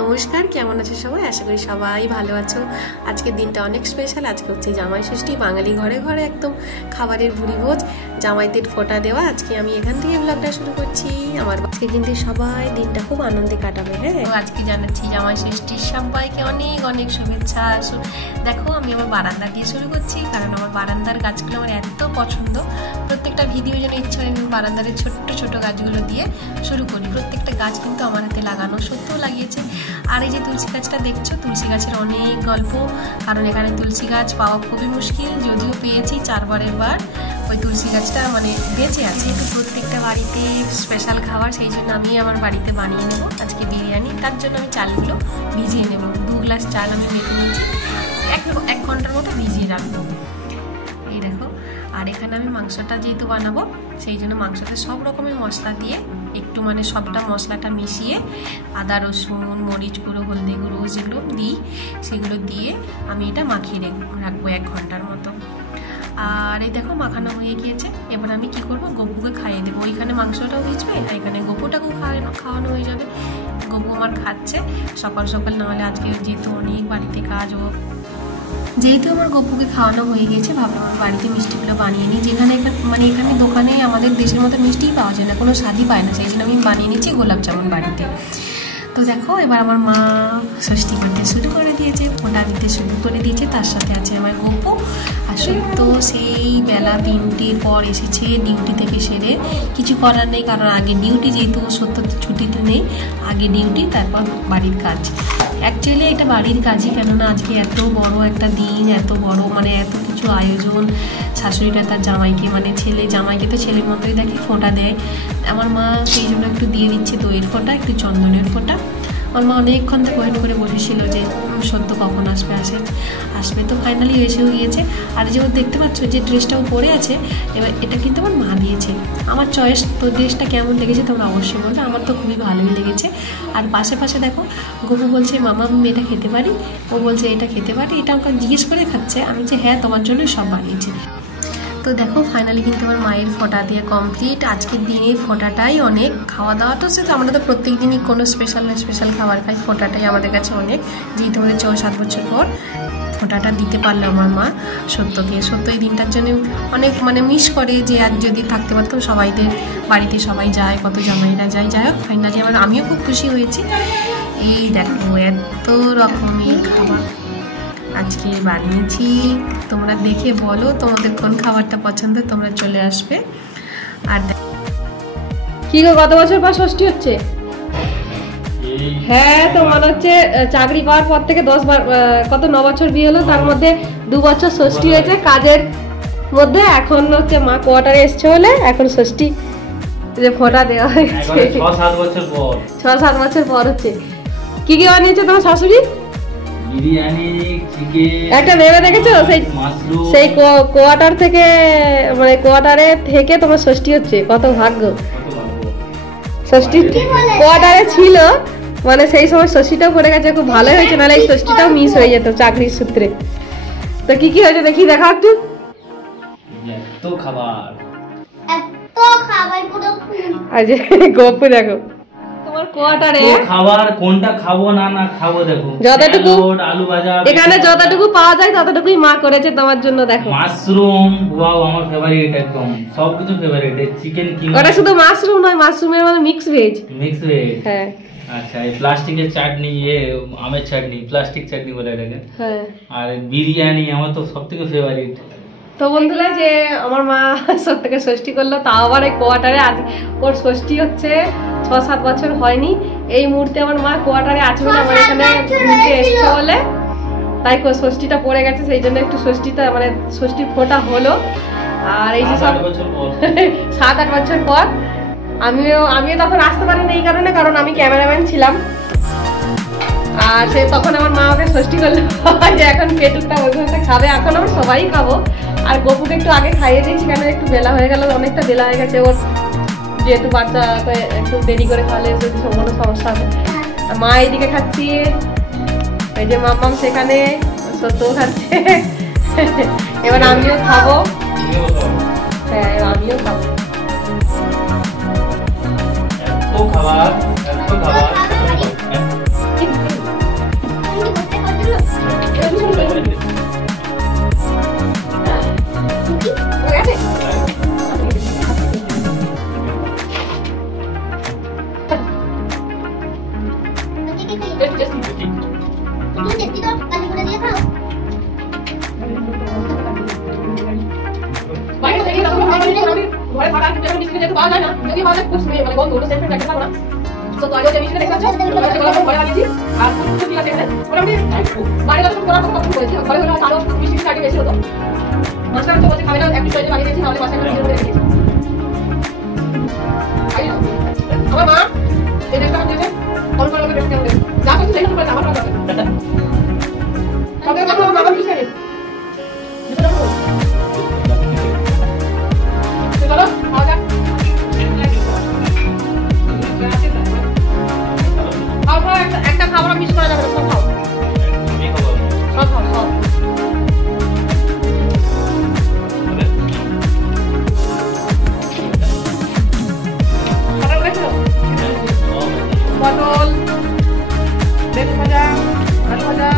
নমস্কার, কেমন আছো সবাই? আশা করি সবাই ভালো আছো। আজকের দিনটা অনেক স্পেশাল। আজকে হচ্ছে জামাই ষষ্ঠী। বাঙালি ঘরে ঘরে একদম খাবারের ভুরি ভোজ, জামাইদের ফোঁটা দেওয়া। আজকে আমি এখান থেকে ব্লগটা শুরু করছি। আমার আজকে কিন্তু সবাই দিনটা খুব আনন্দে কাটাবে। হ্যাঁ, আজকে জানাচ্ছি জামাই ষষ্ঠীর সবাইকে অনেক অনেক শুভেচ্ছা। দেখো, আমি আমার বারান্দা দিয়ে শুরু করছি, কারণ আমার বারান্দার গাছগুলো আমার এত পছন্দ। প্রত্যেকটা ভিডিও যেন ইচ্ছা হয় বারান্দার ছোট্ট ছোট গাছগুলো দিয়ে শুরু করি। প্রত্যেকটা গাছ কিন্তু আমার হাতে লাগানো, সত্যও লাগিয়েছে। আর এই যে তুলসী গাছটা দেখছো, তুলসী গাছের অনেক গল্প, কারণ এখানে তুলসী গাছ পাওয়া খুবই মুশকিল। যদিও পেয়েছি 4 বারের বার, ওই তুলসী গাছটা মানে বেঁচে আছে। তো প্রত্যেকটা বাড়িতে স্পেশাল খাবার, সেই জন্য আমি আমার বাড়িতে বানিয়ে নেবো আজকে বিরিয়ানি। তার জন্য আমি চালগুলো ভিজিয়ে নেবো। 2 গ্লাস চাল আমি মেখে নিয়েছি, 1 ঘন্টার মতো ভিজিয়ে রাখবো। এই দেখো, আর এখানে আমি মাংসটা যেহেতু বানাবো, সেই জন্য মাংসতে সব রকমের মশলা দিয়ে একটু মানে সবটা মশলাটা মিশিয়ে আদা রসুন মরিচ গুঁড়ো হলদি গুঁড়ো যেগুলো দিই সেগুলো দিয়ে আমি এটা মাখিয়ে রাখবো 1 ঘন্টার মতো। আর এই দেখো মাখানো হয়ে গিয়েছে। এবার আমি কি করব, গপুকে খাইয়ে দেবো। ওইখানে মাংসটাও ভিজবে আর এখানে গপুটাকেও খাওয়ানো হয়ে যাবে। গপু আমার খাচ্ছে সকাল সকাল, নাহলে আজকে যেহেতু অনেক বাড়িতে কাজ, যেহেতু আমার গপুকে খাওয়ানো হয়ে গেছে, ভাবলাম আমার বাড়িতে মিষ্টিগুলো বানিয়ে নিই। এখানে দোকানে আমাদের দেশের মতো মিষ্টিই পাওয়া যায় না, কোনো স্বাদই পায় না, সেই জন্য আমি বানিয়ে নিচ্ছি গোলাপ জামুন বাড়িতে। তো দেখো, এবার আমার মা ষষ্ঠী করতে শুরু করে দিয়েছে, ফোঁটা দিতে শুরু করে দিয়েছে। তার সাথে আছে আমার গপু। আর তো সেই বেলা 3টের পর এসেছে ডিউটি থেকে সেরে। কিছু করার নেই, কারণ আগে ডিউটি, যেহেতু সত্য ছুটিটা নেই, আগে ডিউটি তারপর বাড়ির কাজ। অ্যাকচুয়ালি এটা বাড়ির কাজই, কেননা আজকে এত বড় একটা দিন, এত বড় মানে এত কিছু আয়োজন। শাশুড়িটা তার জামাইকে মানে জামাইকে তো ছেলের মতোই দেখে, ফোঁটা দেয়। আমার মা সেই জন্য একটু দিয়ে দিচ্ছে দইয়ের ফোঁটা, একটু চন্দনের ফোঁটা। আমার মা অনেকক্ষণ থেকে ওয়েট করে বসেছিল যে সত্য কখন আসবে। তো ফাইনালি এসেও গিয়েছে। আর যে ও দেখতে পাচ্ছ যে ড্রেসটাও পরে আছে, এবার এটা কিন্তু আমার মা দিয়েছে। আমার চয়েস। তো ড্রেসটা কেমন লেগেছে তোমরা অবশ্যই বলবে। আমার তো খুবই ভালোই লেগেছে। আর পাশে দেখো, গপু বলছে মামা আমি এটা খেতে পারি, ও বলছে এটা খেতে পারি। এটা আমাকে জিজ্ঞেস করে খাচ্ছে। আমি যে হ্যাঁ, তোমার জন্যই সব বানিয়েছি। তো দেখো, ফাইনালি কিন্তু আমার মায়ের ফোঁটা দিয়ে কমপ্লিট। আজকের দিনে ফোঁটাটাই অনেক। খাওয়া দাওয়া তো সেটা আমরা তো প্রত্যেক দিনই কোনো স্পেশাল খাবার খাই, ফোঁটাটাই আমাদের কাছে অনেক। যেহেতু আমাদের 6-7 বছর পর ফোঁটাটা দিতে পারলো আমার মা সত্যকে। সত্য এই দিনটার জন্য অনেক মানে মিস করে, যে আর যদি থাকতে পারতাম। সবাইদের বাড়িতে সবাই যায়, কত জামাইরা যায়। যাই হোক, ফাইনালি আমিও খুব খুশি হয়েছি। এই দেখো, এত রকমের খাবার আজকে বানিয়েছি। তোমরা দেখে বলো তোমাদের কোন খাবারটা পছন্দ, তোমরা চলে আসবে। আর কি গো, কত বছর পর ষষ্ঠী হচ্ছে? হ্যাঁ, তো মনে হচ্ছে চাকরি পাওয়ার পর থেকে 9 বছর বিয়ে হলো, তার মধ্যে 2 বছর ষষ্ঠী হয়েছে কাজের মধ্যে। এখন হচ্ছে মা কোয়ার্টারে এসছে বলে এখন ষষ্ঠী যে ফোঁটা দেওয়া হয়েছে 6-7 বছর পর হচ্ছে। কি বানিয়েছে তোমার শাশুড়ি? বিরিয়ানি, চিকেন। একটা ভেবে দেখেছো, সেই কোয়ার্টার থেকে মানে কোয়ার্টারে থেকে তোমার ষষ্ঠী হচ্ছে। কত ভাগ্য। ষষ্ঠী কোয়ার্টারে ছিল মানে সেই সময় ষষ্ঠীটাও পড়ে গেছে, খুব ভালো হয়েছে, নাহলে এই ষষ্ঠীটাও মিস হয়ে যেত চাকরির সূত্রে। তো কি হয়েছে দেখি, দেখা একটু। এত খাবার আজ গপ্পু দেখো তোমার কোয়ার্টারে খাবার কোনটা খাবো না খাবো দেখো। যতটুকু আলু ভাজা, এখানে যতটুকু পাওয়া যায় ততটুকুই মা করেছে তোমার জন্য। দেখো, মাশরুম, ওয়াও আমার ফেভারিট, একদম সবকিছু ফেভারিট। চিকেন কিমা, ওটা শুধু মাশরুম নয়, মাশরুমের মানে মিক্স ভেজ। হ্যাঁ। আচ্ছা, এই প্লাস্টিকের চাটনি, আমের চাটনি, প্লাস্টিক চাটনি বলে এটাকে। হ্যাঁ। আর বিরিয়ানি আমার তো সবথেকে ফেভারিট। তো বন্ধুরা, যে আমার মা সত্যকে ষষ্ঠী করলো, তাও আবার এই কোয়ার্টারে। আজ ওর ষষ্ঠী হচ্ছে 6-7 বছর হয়নি। এই মুহূর্তে আমার মা কোয়ার্টারে আছে বলে, আমার এখানে ঘুরতে এসছে বলে, তাই ষষ্ঠীটা পড়ে গেছে, সেই জন্য একটু ষষ্ঠীটা মানে ষষ্ঠীর ফোঁটা হলো। আর এই যে 7-8 বছর পর আমিও তখন আসতে পারিনি এই কারণে, কারণ আমি ক্যামেরাম্যান ছিলাম। আর তখন আমার মা আমাকে ষষ্ঠী করলো যে এখন পেটুকটা ওইখানে খাবে। এখন আমরা সবাই খাবো। আর গপুকে একটু আগে খাইয়ে দিয়েছি, কেন একটু বেলা হয়ে গেল, অনেকটা বেলা হয়ে গেছে ওর, যেহেতু বাচ্চা একটু দেরি করে খাওয়ালে যদি কোনো সমস্যা হবে। মা এইদিকে খাচ্ছি, এই যে মাম্মাম সেখানে, সত্যও খাচ্ছে। এবার আমিও খাবো। হ্যাঁ, আমিও খাবো। খাবার ঘরে থাকা কিন্তু এখন মিষ্টি যেহেতু পাওয়া যায় না, যদি পাওয়া যায় খুব মানে গন্ধ ওটা সেন্ট রাখতে পারবো না। তো আগে যে মিষ্টি দেখতে পাচ্ছ ঘরে লাগিয়েছি আর খুব ঠিক আছে এখানে মোটামুটি বাইরে যখন করার কথা বলেছি ঘরে হলে আরো মিষ্টি আগে বেশি হতো। মাছটা হচ্ছে বলছে খাবে না একটু তৈরি বানিয়ে দিয়েছি নাহলে বাসায় নিজে রেখে দিয়েছি। আমার মা এই ড্রেসটা দিয়েছে ফোন করে ড্রেস কেমন যা কিছু দেখে তোমরা আমার কথা তবে কথা আমার মিষ্টি নেই চলো খাওয়া যাক। একটা খাবার মিস করা যাবে না, সব খাও সব খাও সব। পটল, বেগুন ভাজা, আলু ভাজা,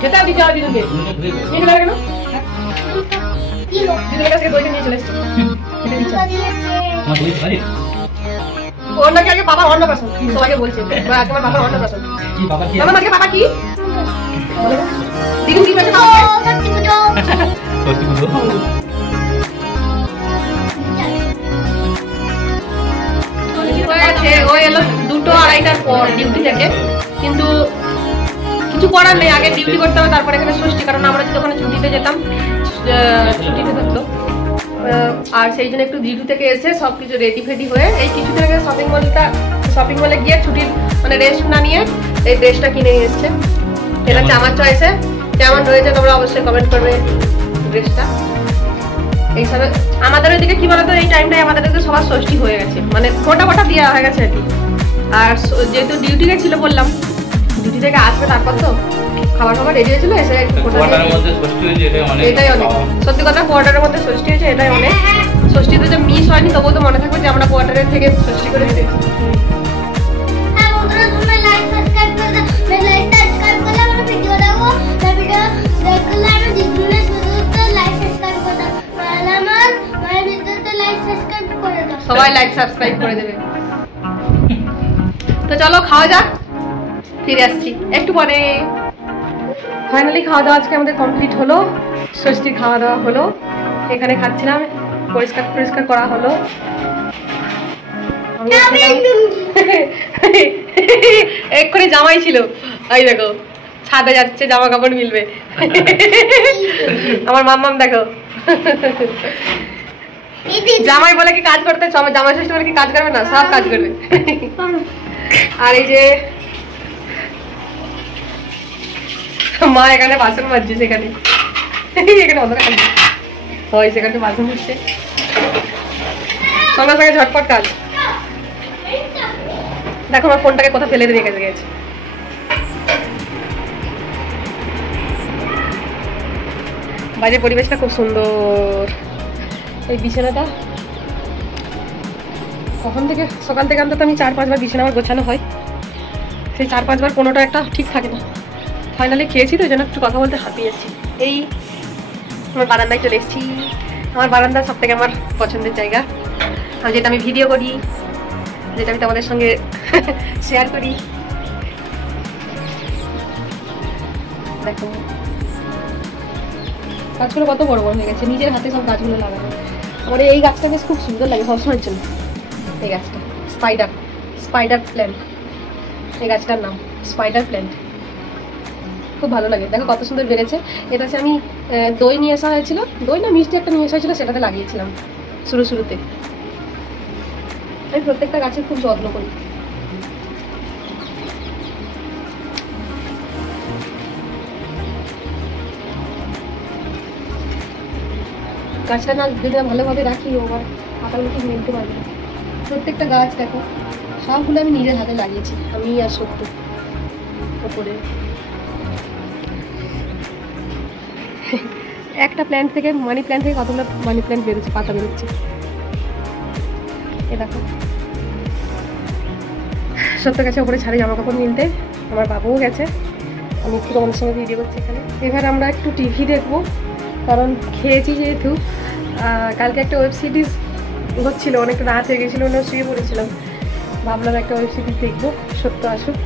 খেতে দিতে হবে দিদুকে নিয়ে লাগে না দিদুর কাছে দইটা নিয়ে চলে এসছে ওর নাকি আগে বাবা অন্নপ্রাশন সবাইকে বলছে তোমার বাবার অন্নপ্রাশন আমার মাকে বাবা কি দিদু কি বলছে ও এলো 2-2:30টার পর ডিউটি থেকে, কিন্তু কিছু করার নেই, আগে ডিউটি করতে হবে তারপরে এখানে ষষ্ঠী, কারণ আমরা যদি ওখানে ছুটিতে যেতাম ছুটিতে থাকতো আর সেই জন্য একটু ডিউটি থেকে এসে সবকিছু রেডি ফেডি হয়ে এই কিছুদিন আগে শপিং মলে গিয়ে ছুটির মানে রেস্ট না নিয়ে এই ড্রেসটা কিনে নিয়ে এসছে। এটা হচ্ছে আমার চয়েসে, কেমন রয়েছে তোমরা অবশ্যই কমেন্ট করবে ড্রেসটা। এইসবে আমাদের ওইদিকে কি বলতো এই টাইমটাই আমাদের ওইদিকে সবার ষষ্ঠী হয়ে গেছে, মানে ফোটা দেওয়া হয়ে গেছে আর কি। আর যেহেতু ডিউটি গেছিল বললাম ডিউটি থেকে আসবে তারপর তো খাবার রেডি হয়েছিল এসে এটাই অনেক সত্যি কথা, কোয়ার্টারের মধ্যে ষষ্ঠী হয়েছে এটাই অনেক। ষষ্ঠীতে যে মিস হয়নি তবুও তো মনে থাকবে যে আমরা কোয়ার্টারের থেকে ষষ্ঠী করে দিয়েছি। সবাই লাইক সাবস্ক্রাইব করে দেবে। তো চলো খাওয়া যাক, ফিরে আসছি একটু পরে। ফাইনালি খাওয়া দাওয়া আজকে আমাদের কমপ্লিট হলো, ষষ্ঠীর খাওয়া দাওয়া হলো, এখানে খাচ্ছিলাম, পরিষ্কার করা হলো। এক্ষুনি জামাই ছিল, এই দেখো ছাদে যাচ্ছে জামা কাপড় মিলবে। আমার মাম্মাম দেখো জামাই বলে কি কাজ করতে, জামাই ষষ্ঠী বলে কি কাজ করবে না, সব কাজ করবে। আর এই যে মা এখানে বাসন মাজছে, সেখানে হয় সেখানে বাসন হচ্ছে, সঙ্গে সঙ্গে ঝটপট কাজ। দেখো আমার ফোনটাকে কোথাও ফেলে রেখে গেছে। বাইরের পরিবেশটা খুব সুন্দর। এই বিছানাটা সকাল থেকে অন্তত আমি 4-5 বার বিছানা আমার গোছানো হয়, সেই 4-5 বার কোনোটা একটা ঠিক থাকে না। ফাইনালি খেয়েছি তো ওই জন্য একটু কথা বলতে হাঁপিয়ে যাচ্ছি। এই আমার বারান্দায় চলে এসেছি। আমার বারান্দা সব থেকে আমার পছন্দের জায়গা, যেটা আমি ভিডিও করি, যেটা আমি তোমাদের সঙ্গে শেয়ার করি। দেখো গাছগুলো কত বড় বড় হয়ে গেছে, নিজের হাতে সব গাছগুলো লাগানো। আমার এই গাছটা বেশ খুব সুন্দর লাগে সবসময়ের জন্য। এই গাছটা স্পাইডার প্ল্যান্ট, এই গাছটার নাম স্পাইডার প্ল্যান্ট, খুব ভালো লাগে। দেখো কত সুন্দর বেড়েছে। এটা হচ্ছে আমি দই নিয়ে আসা হয়েছিল, দই না মিষ্টি একটা নিয়ে আসা হয়েছিল, সেটাতে লাগিয়েছিলাম শুরুতে। আমি প্রত্যেকটা গাছের খুব যত্ন করি। গাছটা না যদি ভালোভাবে রাখি আবার পাতাগুলো ঠিক মিলতে পারবে না। প্রত্যেকটা গাছ দেখো সবগুলো আমি নিজের হাতে লাগিয়েছি, আমি আর সত্য ওপরে। একটা প্ল্যান্ট থেকে মানি প্ল্যান্ট থেকে কতগুলো মানি প্ল্যান্ট বেরোচ্ছে, পাতা বেরোচ্ছে। এ দেখো সত্য গেছে ওপরে ছাড়ে জামা কাপড় মিলতে, আমার বাবুও গেছে। আমি একটু তোমাদের সঙ্গে ভিডিও করছি এখানে। এবার আমরা একটু টিভি দেখবো, কারণ খেয়েছি যেহেতু। কালকে একটা ওয়েব সিরিজ হচ্ছিলো, অনেকটা রাত হয়ে গেছিলো, ওটা শুয়ে পড়েছিলাম। ভাবলাম একটা ওয়েব সিরিজ দেখবো, সত্য আসুক।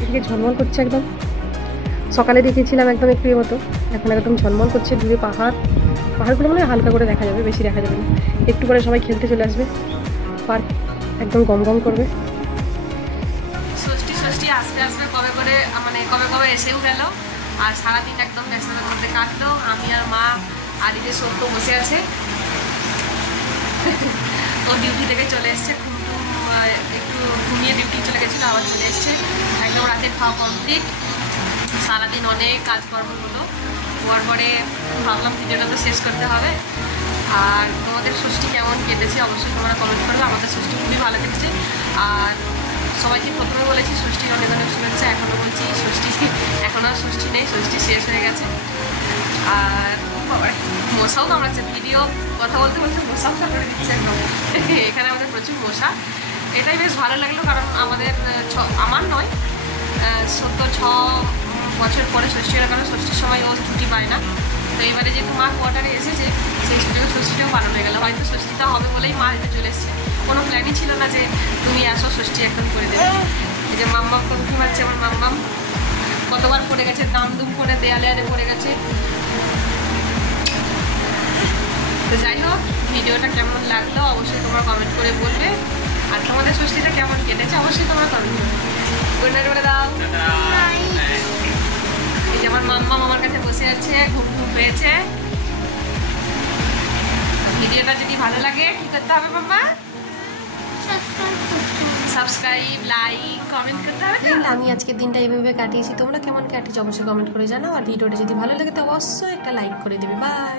এদিকে ঝলমল করছে একদম। সকালে দেখেছিলাম একদম একটু মতো, এখন একদম ঝলমল করছে। দূরে পাহাড়গুলো মানে হালকা করে দেখা যাবে, বেশি দেখা যাবে না। একটু পরে সবাই খেলতে চলে আসবে, পার্ক একদম গম গম করবে। ষষ্ঠী আসবে কবে করে, মানে কবে এসেও গেল। আর সারাদিন একদম ব্যস্ততার মধ্যে কাটলো। আমি আর মা আর এই যে সত্য বসে আছে, ও ডিউটি থেকে চলে এসছে। একটু ঘুমিয়ে ডিউটি চলে গেছিলো, আবার চলে এসছে। একদম রাতে খাওয়া কমপ্লিট। সারাদিন অনেক কাজকর্ম হলো, হওয়ার পরে ভাবলাম ভিডিওটা তো শেষ করতে হবে। আর তোমাদের ষষ্ঠী কেমন কেটেছে অবশ্যই তোমরা কমেন্ট করবে। আমাদের ষষ্ঠী খুবই ভালো কেটেছে। আর সবাইকে প্রথমে বলেছি ষষ্ঠীর অনেক অনেক শুভেচ্ছা, এখনও বলছি ষষ্ঠী, এখন আর ষষ্ঠী নেই, ষষ্ঠী শেষ হয়ে গেছে। আর মশাও কামড়াচ্ছে, ভিডিও কথা বলতে বলতে মশাও কামড়ে দিচ্ছে একদম। এখানে আমাদের প্রচুর মশা, এটাই বেশ ভালো লাগলো। কারণ আমাদের আমার নয়, সত্য 6 বছর পরে ষষ্ঠী হওয়ার কারণে ষষ্ঠীর সময় ও ছুটি পায় না। তো এইবারে যেহেতু মা কোয়ার্টারে এসেছে, সেই ছুটিও ষষ্ঠীটাও পালন হয়ে গেল। হয়তো ষষ্ঠীটা হবে বলেই মা এতে চলে এসছে, কোনো প্ল্যানই ছিল না যে তুমি আসো ষষ্ঠী একদম করে দেবে। এই যে মাম্মাম কমকি মারছে, আমার মাম্মাম কতবার পড়ে গেছে, দাম করে দেয়ালে পড়ে গেছে। তো যাই হোক, ভিডিওটা কেমন লাগলো অবশ্যই তোমরা কমেন্ট করে বলবে। আর তোমাদের ষষ্ঠীটা কেমন কেটেছে অবশ্যই তোমরা কমেন্ট করবে। গুড নাইট বলে দাও। এই যে আমার মাম্মাম আমার কাছে বসে আছে, ঘুম পেয়েছে। ভিডিওটা যদি ভালো লাগে কি করতে হবে মাম্মা? সাবস্ক্রাইব, লাইক, কমেন্ট করতে হবে। আমি আজকের দিনটা এইভাবে কাটিয়েছি, তোমরা কেমন কাটিয়েছো অবশ্যই কমেন্ট করে জানাও। আর ভিডিওটা যদি ভালো লাগে তো অবশ্যই একটা লাইক করে দেবে। বাই।